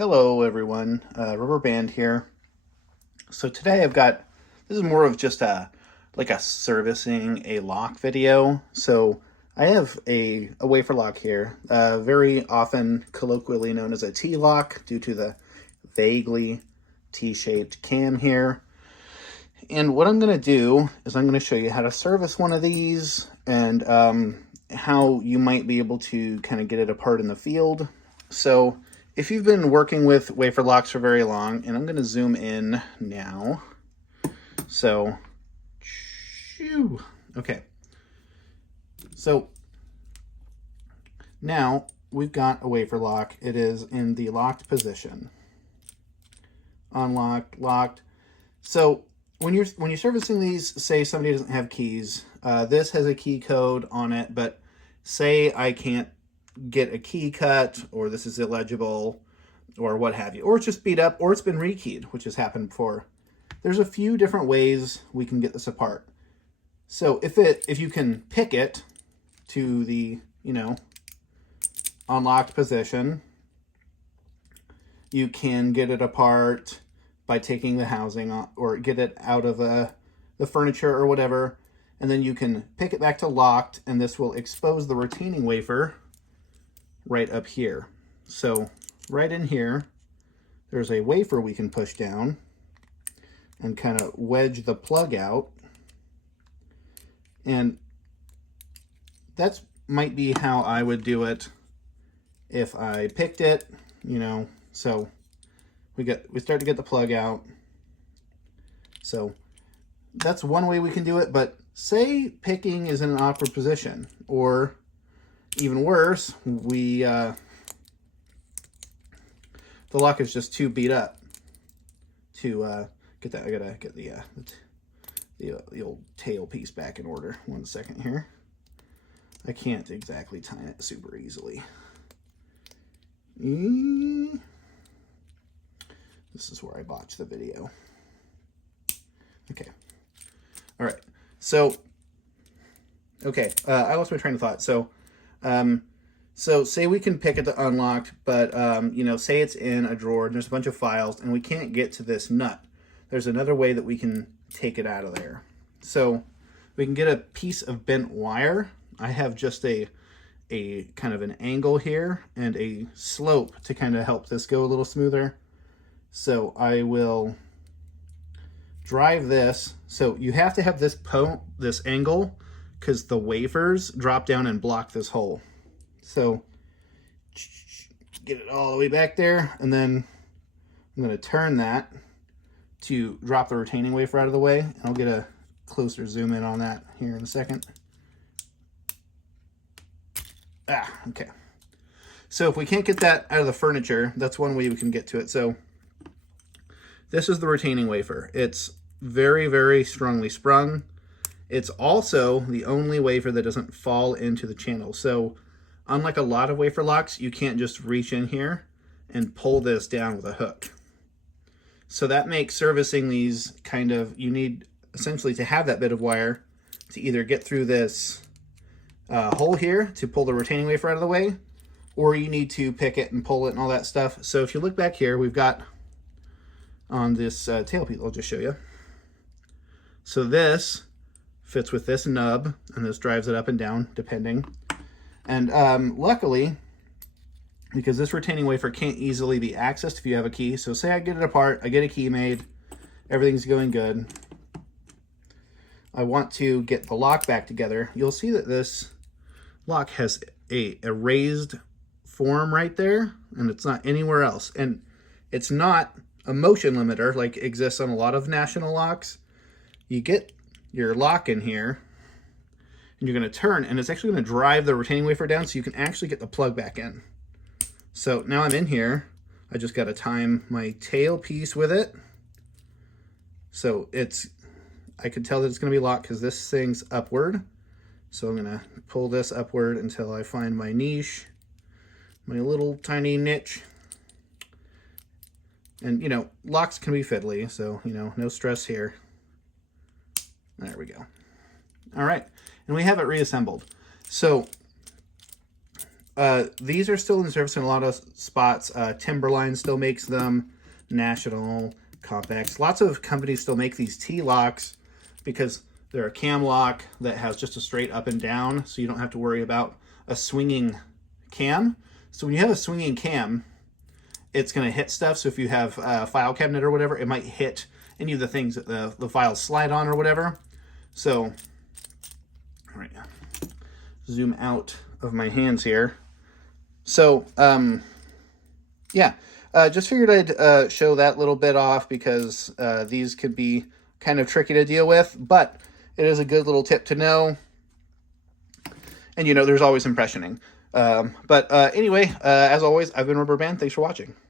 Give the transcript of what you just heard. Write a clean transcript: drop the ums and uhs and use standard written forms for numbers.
Hello everyone, Rubber Band here. So today this is more of just like a servicing a lock video. So I have a wafer lock here, very often colloquially known as a T-lock due to the vaguely T-shaped cam here. And what I'm going to do is I'm going to show you how to service one of these and how you might be able to kind of get it apart in the field. So if you've been working with wafer locks for very long, and I'm going to zoom in now. So, okay. So now we've got a wafer lock. It is in the locked position. Unlocked, locked. So when you're servicing these, say somebody doesn't have keys. This has a key code on it, but say I can't get a key cut, or this is illegible, or what have you, or it's just beat up, or it's been rekeyed, which has happened before. There's a few different ways we can get this apart. So if you can pick it to the unlocked position, you can get it apart by taking the housing off, or get it out of the furniture or whatever, and then you can pick it back to locked, and this will expose the retaining wafer right up here. So right in here, there's a wafer we can push down and kind of wedge the plug out. And that's might be how I would do it if I picked it, so we start to get the plug out. So that's one way we can do it, but say picking is in an awkward position, or even worse, the lock is just too beat up to get that. I gotta get the old tail piece back in order. 1 second here. I can't exactly time it super easily. This is where I botched the video. Okay. All right. So, okay. I lost my train of thought. So say we can pick it to unlocked, but say it's in a drawer and there's a bunch of files and we can't get to this nut. There's another way that we can take it out of there. So we can get a piece of bent wire. I have just a kind of an angle here and a slope to kind of help this go a little smoother. So I will drive this. So you have to have this angle because the wafers drop down and block this hole. So get it all the way back there, and then I'm going to turn that to drop the retaining wafer out of the way, and I'll get a closer zoom in on that here in a second. Okay. So if we can't get that out of the furniture, that's one way we can get to it. So this is the retaining wafer. It's very, very strongly sprung. It's also the only wafer that doesn't fall into the channel. So unlike a lot of wafer locks, you can't just reach in here and pull this down with a hook. So that makes servicing these you need essentially to have that bit of wire to either get through this hole here to pull the retaining wafer out of the way, or you need to pick it and pull it and all that stuff. So if you look back here, we've got on this tailpiece, I'll just show you. So this fits with this nub, and this drives it up and down depending. And luckily, because this retaining wafer can't easily be accessed if you have a key. So say I get it apart, I get a key made, everything's going good. I want to get the lock back together. You'll see that this lock has a raised form right there, and it's not anywhere else. And it's not a motion limiter like exists on a lot of national locks. You get your lock in here, and you're going to turn, and it's actually going to drive the retaining wafer down so you can actually get the plug back in. So now I'm in here. I just got to time my tail piece with it. So I can tell that it's going to be locked because this thing's upward. So I'm going to pull this upward until I find my niche, my little tiny niche. And, locks can be fiddly, so, no stress here. There we go. All right, and we have it reassembled. So These are still in service in a lot of spots. Timberline still makes them. National, Compex. Lots of companies still make these T-locks because they're a cam lock that has just a straight up and down, so you don't have to worry about a swinging cam. So when you have a swinging cam, it's going to hit stuff. So if you have a file cabinet or whatever, it might hit any of the things that the files slide on or whatever. So, all right, zoom out of my hands here. So, yeah, just figured I'd show that little bit off because these could be kind of tricky to deal with, but it is a good little tip to know. And, you know, there's always impressioning. Anyway, as always, I've been Rubber Band. Thanks for watching.